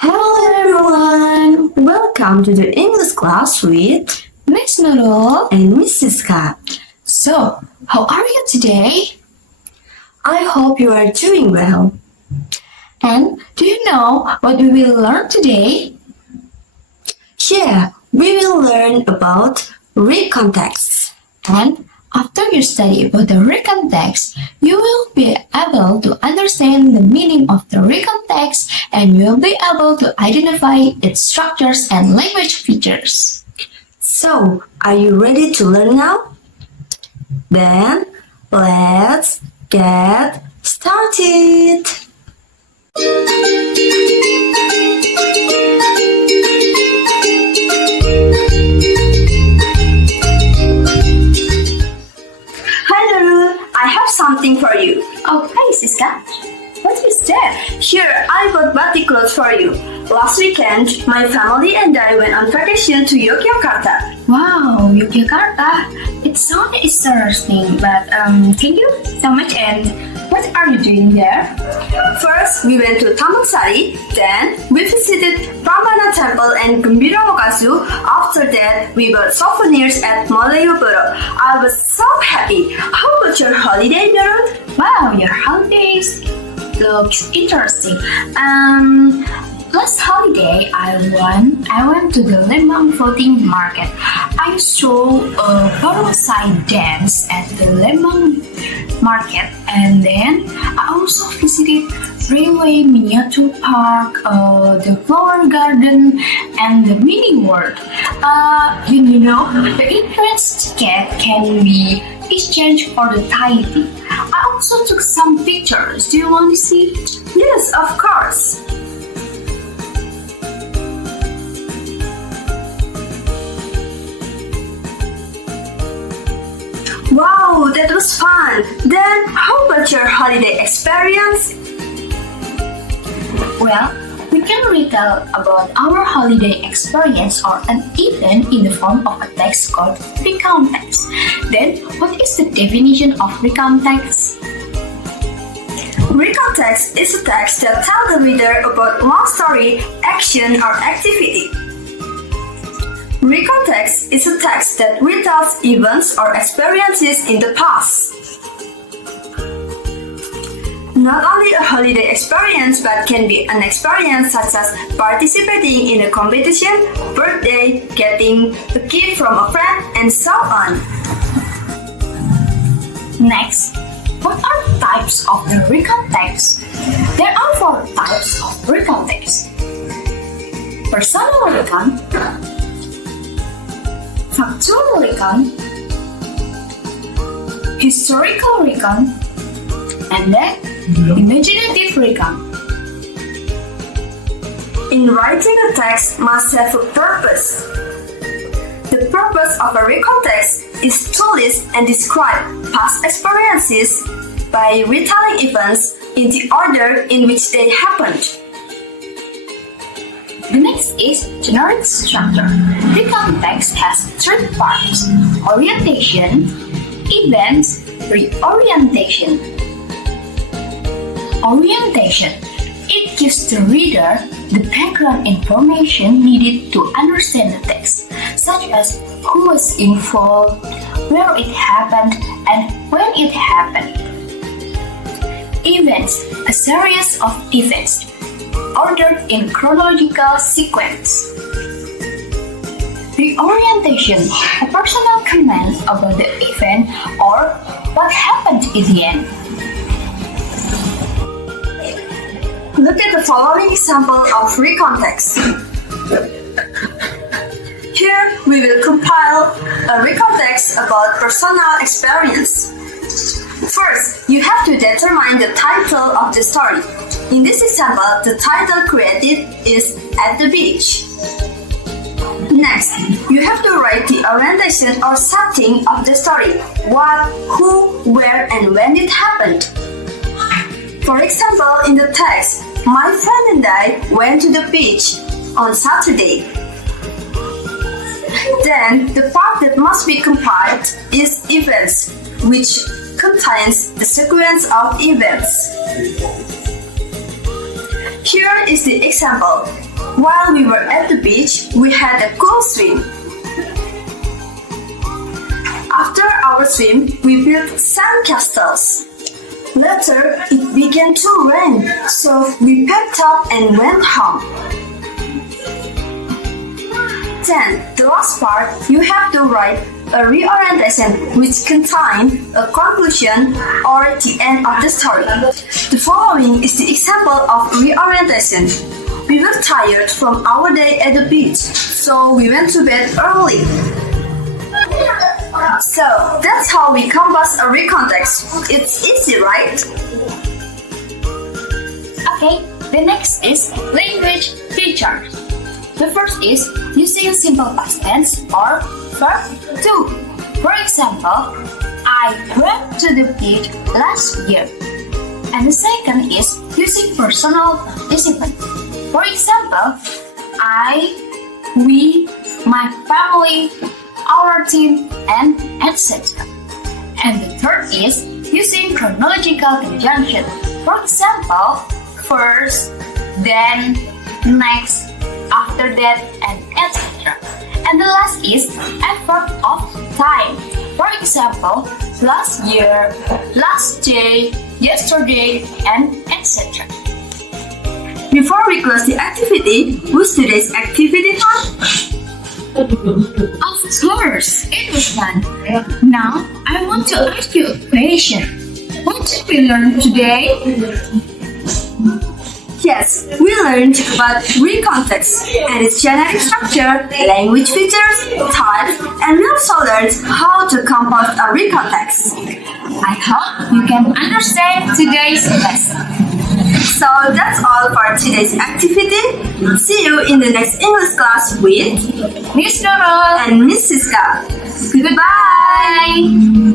Hello everyone! Welcome to the English class with Miss Nurul. and Ms Siska. So, how are you today? I hope you are doing well. And do you know what we will learn today? Yeah, we will learn about recontext. And after you study about the recount text, you will be able to understand the meaning of the recount text and you will be able to identify its structures and language features. So, are you ready to learn now? Then, let's get started. Hi Nurul, I have something for you. Oh, hi Siska. What is that? Here, I bought batik clothes for you. Last weekend, my family and I went on vacation to Yogyakarta. Wow, Yogyakarta. It sounds interesting, but can you tell me and what are you doing there? First, we went to Taman Sari, then we visited Prambanan Temple and Gembira Mokasu. After that, we bought souvenirs at Malioboro. I was so happy. How about your holiday, Nurul? Wow, your holidays looks interesting. Last holiday I went to the Lembang floating market. I saw a Barongsai dance at the Lembang market, and then I also visited Railway Miniature Park, the Flower Garden, and the Mini World. You know, the entrance ticket can be exchanged for the Thai tea. I also took some pictures. Do you want to see? Yes, of course. Wow, that was fun. Then, how about your holiday experience? Well, we can retell about our holiday experience or an event in the form of a text called recount text. Then, what is the definition of recount text? Recount text is a text that tells the reader about one story, action, or activity. Recount text is a text that retells events or experiences in the past. Not only a holiday experience, but can be an experience such as participating in a competition, birthday, getting a gift from a friend, and so on. Next, what are types of the recount text? There are 4 types of recount text. Personal recount, factual recount, historical recount, and then imaginative recount. In writing a text must have a purpose. The purpose of a recount text is to list and describe past experiences by retelling events in the order in which they happened. The next is generic structure. Recount text has 3 parts: orientation, events, reorientation. Orientation. It gives the reader the background information needed to understand the text, such as who was involved, where it happened, and when it happened. Events. A series of events ordered in chronological sequence. Reorientation, a personal comment about the event or what happened in the end. Look at the following example of recount text. Here we will compile a recount text about personal experience. First, you have to determine the title of the story. In this example, the title created is At the Beach. Next, you have to write the orientation or setting of the story. What, who, where, and when it happened. For example, in the text, my friend and I went to the beach on Saturday. Then, the part that must be compiled is events, which contains the sequence of events. Here is the example. While we were at the beach, we had a cool swim. After our swim, we built sand castles. Later, it began to rain, so we packed up and went home. Then, the last part, you have to write a reorientation which contains a conclusion or the end of the story. The following is the example of reorientation. We were tired from our day at the beach, so we went to bed early. So, that's how we compose a recount text. It's easy, right? Okay, the next is language features. The first is using simple past tense or verb to. For example, I went to the beach last year. And the second is using personal participant. For example, I, we, my family, our team, and etc. And the third is using chronological conjunction. For example, first, then, next, after that, and etc. And the last is effort of time. For example, last year, last day, yesterday, and etc. Before we close the activity, who's today's activity fun? Of course, it was fun. Now, I want to ask you a question. What did we learn today? Yes, we learned about recount text and its generic structure, language features, types, and we also learned how to compose a recount text. I hope you can understand today's lesson. So that's all for today's activity. See you in the next English class with Miss Nurul and Ms Siska. Goodbye!